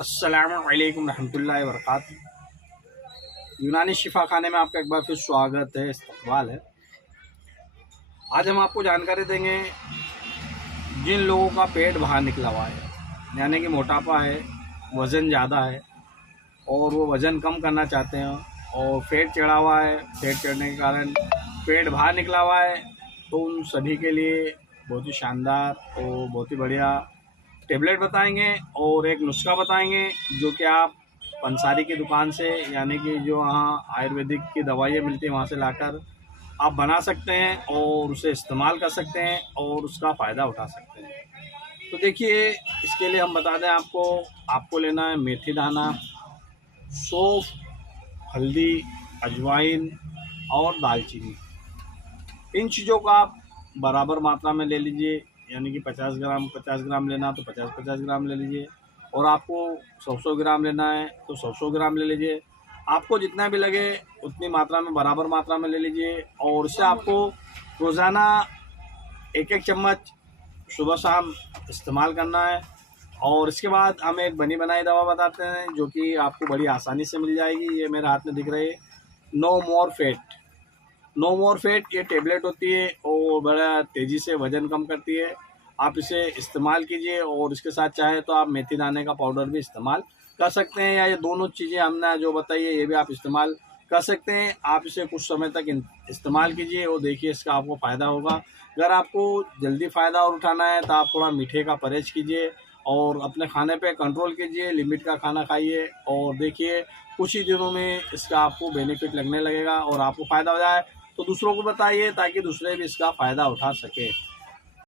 अस्सलामुअलैकुम रहमतुल्लाहि व बरकातुहू। यूनानी शिफा खाने में आपका एक बार फिर स्वागत है, इस्तकबाल है। आज हम आपको जानकारी देंगे जिन लोगों का पेट बाहर निकला हुआ है, यानी कि मोटापा है, वज़न ज़्यादा है और वो वज़न कम करना चाहते हैं और पेट चढ़ा हुआ है, पेट चढ़ने के कारण पेट बाहर निकला हुआ है, तो उन सभी के लिए बहुत ही शानदार और बहुत ही बढ़िया टेबलेट बताएंगे और एक नुस्खा बताएंगे जो कि आप पंसारी की दुकान से, यानी कि जो वहाँ आयुर्वेदिक की दवाइयाँ मिलती हैं वहाँ से लाकर आप बना सकते हैं और उसे इस्तेमाल कर सकते हैं और उसका फ़ायदा उठा सकते हैं। तो देखिए, इसके लिए हम बता दें आपको लेना है मेथी दाना, सौंफ, हल्दी, अजवाइन और दालचीनी। इन चीज़ों का आप बराबर मात्रा में ले लीजिए, यानी कि 50 ग्राम लेना तो 50 ग्राम ले लीजिए, और आपको 100 ग्राम लेना है तो 100 ग्राम ले लीजिए। आपको जितना भी लगे उतनी मात्रा में, बराबर मात्रा में ले लीजिए और इससे आपको रोज़ाना एक चम्मच सुबह शाम इस्तेमाल करना है। और इसके बाद हम एक बनी बनाई दवा बताते हैं जो कि आपको बड़ी आसानी से मिल जाएगी। ये मेरे हाथ में दिख रही है, नो मोर फेट ये टेबलेट होती है और बड़ा तेज़ी से वज़न कम करती है। आप इसे इस्तेमाल कीजिए और इसके साथ चाहे तो आप मेथी दाने का पाउडर भी इस्तेमाल कर सकते हैं, या ये दोनों चीज़ें हमने जो बताई है ये भी आप इस्तेमाल कर सकते हैं। आप इसे कुछ समय तक इस्तेमाल कीजिए और देखिए इसका आपको फ़ायदा होगा। अगर आपको जल्दी फ़ायदा और उठाना है तो आप थोड़ा मीठे का परहेज़ कीजिए और अपने खाने पे कंट्रोल कीजिए, लिमिट का खाना खाइए और देखिए कुछ ही दिनों में इसका आपको बेनिफिट लगने लगेगा और आपको फ़ायदा हो जाए तो दूसरों को बताइए ताकि दूसरे भी इसका फ़ायदा उठा सके।